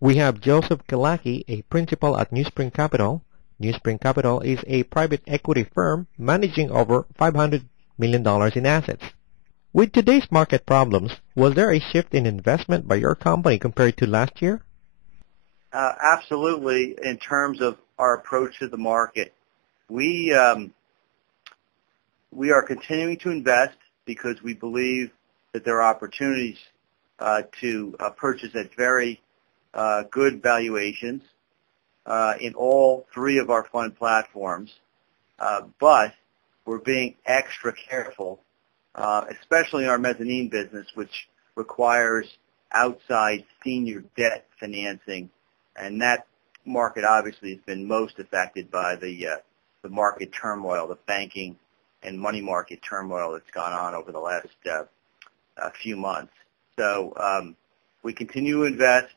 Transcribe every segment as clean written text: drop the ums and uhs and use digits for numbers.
We have Joseph Killackey, a principal at Newspring Capital. Newspring Capital is a private equity firm managing over $500 million in assets. With today's market problems, was there a shift in investment by your company compared to last year? Absolutely, in terms of our approach to the market. We are continuing to invest because we believe that there are opportunities to purchase at very good valuations in all three of our fund platforms, but we're being extra careful, especially in our mezzanine business, which requires outside senior debt financing, and that market obviously has been most affected by the market turmoil, the banking and money market turmoil that's gone on over the last few months. So we continue to invest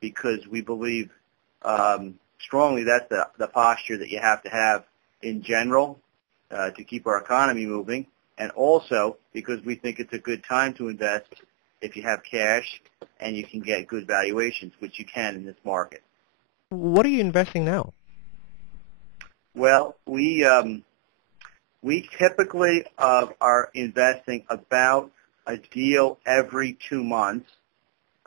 because we believe strongly that's the posture that you have to have in general to keep our economy moving, and also because we think it's a good time to invest if you have cash and you can get good valuations, which you can in this market. What are you investing now? Well, we typically are investing about a deal every 2 months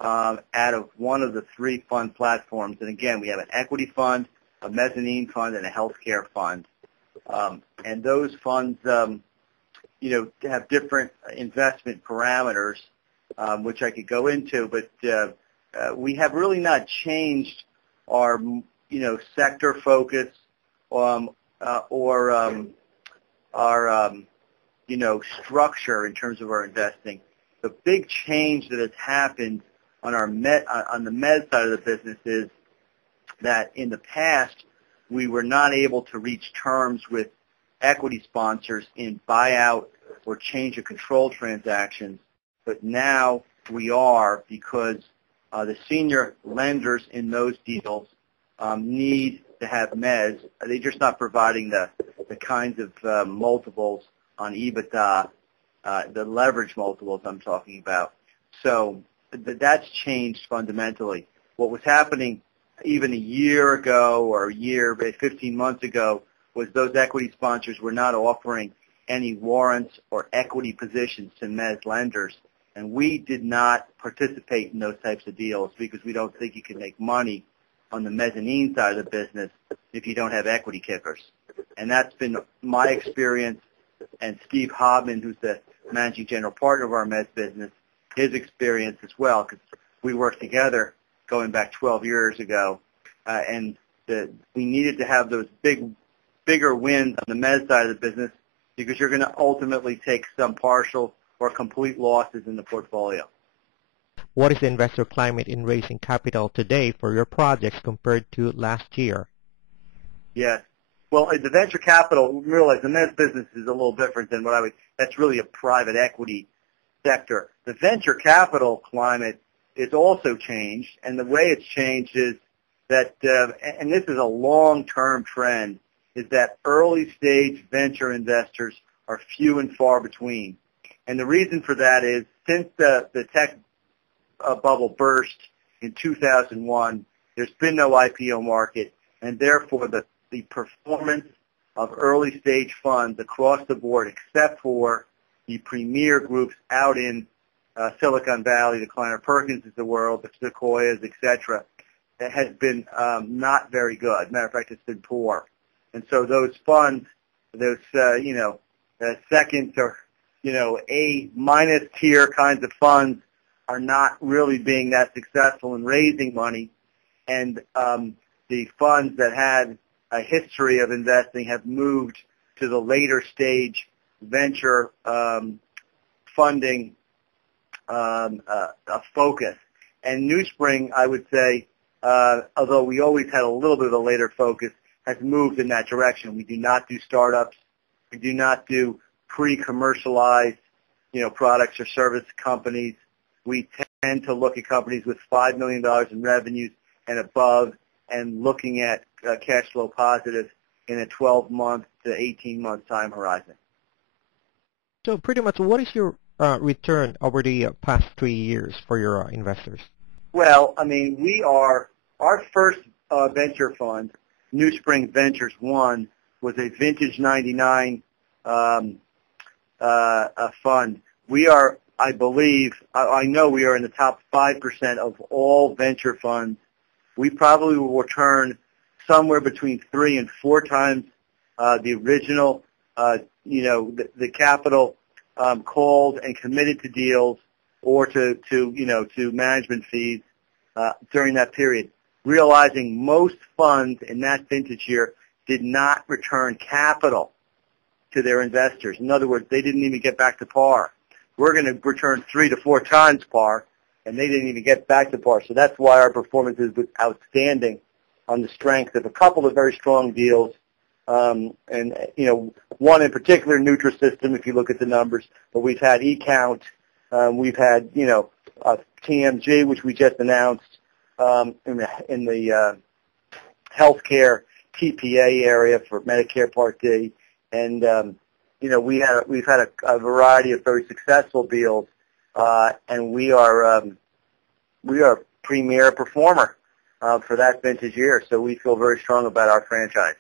out of one of the three fund platforms. And again, we have an equity fund, a mezzanine fund, and a healthcare fund. And those funds, have different investment parameters, which I could go into. But we have really not changed our, sector focus or our, structure in terms of our investing. The big change that has happened on on the mezz side of the business is that in the past we were not able to reach terms with equity sponsors in buyout or change of control transactions, but now we are, because the senior lenders in those deals need to have mezz. They're just not providing the kinds of multiples on EBITDA, the leverage multiples I'm talking about. So that's changed fundamentally. What was happening even a year ago or 15 months ago was those equity sponsors were not offering any warrants or equity positions to mezz lenders. And we did not participate in those types of deals because we don't think you can make money on the mezzanine side of the business if you don't have equity kickers. And that's been my experience, and Steve Hobman, who's the managing general partner of our mezz business, his experience as well, because we worked together going back 12 years ago, and we needed to have those bigger wins on the mezz side of the business because you're going to ultimately take some partial or complete losses in the portfolio. What is the investor climate in raising capital today for your projects compared to last year? Yes. Well, the venture capital, realize the mezz business is a little different than that's really a private equity sector. The venture capital climate is also changed, and the way it's changed is that, and this is a long-term trend, is that early-stage venture investors are few and far between. And the reason for that is since the tech bubble burst in 2001, there's been no IPO market, and therefore the performance of early-stage funds across the board, except for the premier groups out in Silicon Valley, the Kleiner Perkins of the world, the Sequoias, etc., has been not very good. Matter of fact, it's been poor. And so those funds, those second or A- tier kinds of funds are not really being that successful in raising money, and the funds that had a history of investing have moved to the later stage venture funding focus. And Newspring, I would say, although we always had a little bit of a later focus, has moved in that direction. We do not do startups. We do not do pre-commercialized, products or service companies. We tend to look at companies with $5 million in revenues and above, and looking at cash flow positive in a 12-month to 18-month time horizon. So pretty much, what is your return over the past 3 years for your investors? Well, I mean, our first venture fund, Newspring Ventures 1, was a vintage 99 a fund. We are, I believe, I know we are in the top 5% of all venture funds. We probably will return somewhere between 3 and 4 times the original, the capital called and committed to deals or to management fees during that period. Realizing most funds in that vintage year did not return capital to their investors. In other words, they didn't even get back to par. We're going to return 3 to 4 times par, and they didn't even get back to par. So that's why our performance is outstanding on the strength of a couple of very strong deals. And one in particular, Nutrisystem, if you look at the numbers, but we've had eCount, we've had, TMG, which we just announced, in the healthcare TPA area for Medicare Part D. And, we've had a variety of very successful deals, and we are premier performer for that vintage year. So we feel very strong about our franchise.